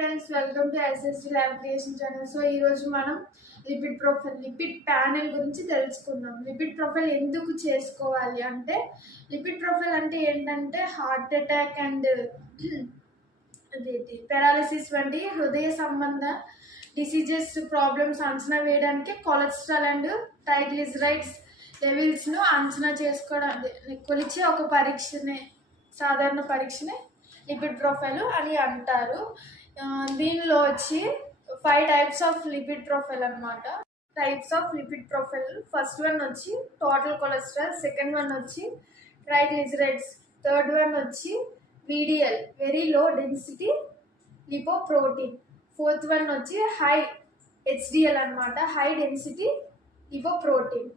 Friends, welcome to SSD lab creation channel. So ఈరోజు మనం lipid profile, lipid panel గురించి తెలుసుకుందాం. లిపిడ్ ప్రొఫైల్ ఎందుకు చేసుకోవాలి అంటే, లిపిడ్ ప్రొఫైల్ అంటే ఏంటంటే హార్ట్ అటాక్ అండ్ పెరాలిసిస్ వంటి హృదయ సంబంధ డిసీజెస్ ప్రాబ్లమ్స్ అంచనా వేయడానికి కొలెస్ట్రాల్ అండ్ ట్రైగ్లిజరైడ్స్ లెవెల్స్ను అంచనా చేసుకోవడానికి కొలిచే ఒక పరీక్షనే, సాధారణ పరీక్షనే లిపిడ్ ప్రొఫైల్ అని అంటారు. దీనిలో వచ్చి 5 టైప్స్ ఆఫ్ లిపిడ్ ప్రొఫైల్ అన్నమాట. Types of lipid profile, first one వచ్చి టోటల్ కొలెస్ట్రాల్, సెకండ్ వన్ వచ్చి ట్రైగ్లిజరైడ్స్, థర్డ్ వన్ వచ్చి VDL very low density lipoprotein, fourth one వచ్చి హై HDL అన్నమాట, high density lipoprotein,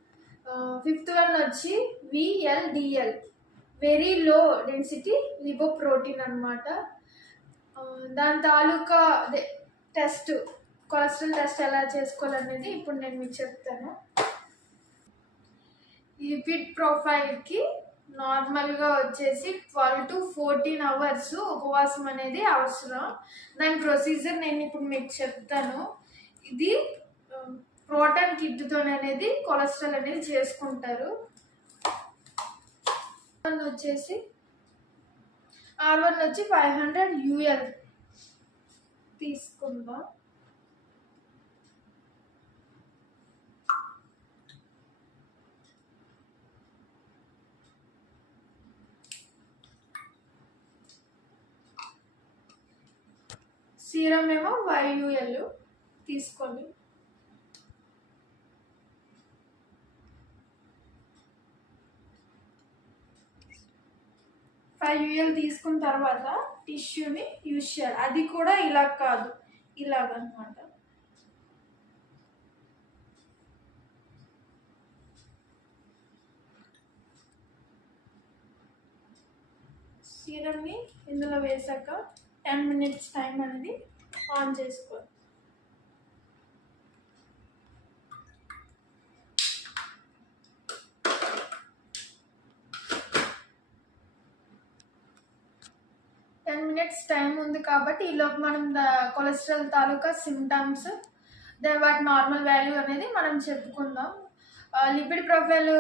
fifth one వచ్చి VLDL very low density lipoprotein అన్నమాట. దాని తాలూకా test, cholesterol test ఎలా చేసుకోవాలనేది ఇప్పుడు నేను మీకు చెప్తాను. లిపిడ్ ప్రొఫైల్కి నార్మల్గా వచ్చేసి 12 to 14 hours ఉపవాసం అనేది అవసరం. దాని ప్రొసీజర్ నేను ఇప్పుడు మీకు చెప్తాను. ఇది ప్రోటాన్ కిట్తో అనేది కొలెస్ట్రాల్ అనేది చేసుకుంటారు. వచ్చేసి R1 వచ్చి 500 UL తీసుకుందాం. సీరం ఏమో 5 UL తీసుకోండి. UL తీసుకున్న తర్వాత టిష్యూని యూజ్ చేయాలి. అది కూడా ఇలా కాదు, ఇలాగనమాట. సీరమ్ని ఇందులో వేసాక 10 minutes టైం అనేది ఆన్ చేసుకోవాలి. టైం ఉంది కాబట్టి ఈలోపు మనం కొలెస్ట్రాల్ తాలూకా సిమ్టమ్స్, వాటి నార్మల్ వాల్యూ అనేది మనం చెప్పుకుందాం. లిపిడ్ ప్రొఫైల్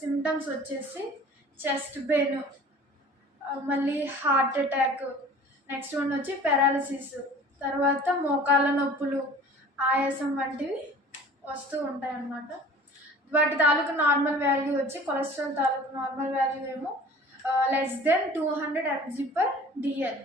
సిమ్టమ్స్ వచ్చేసి చెస్ట్ పెయిన్, మళ్ళీ హార్ట్ అటాక్, నెక్స్ట్ వన్ వచ్చి పెరాలిసిస్, తర్వాత మోకాళ్ళ నొప్పులు, ఆయాసం వంటివి వస్తూ ఉంటాయి అన్నమాట. వాటి తాలూకు నార్మల్ వాల్యూ వచ్చి, కొలెస్ట్రాల్ తాలూకు నార్మల్ వాల్యూ ఏమో less than 200 mg/dl.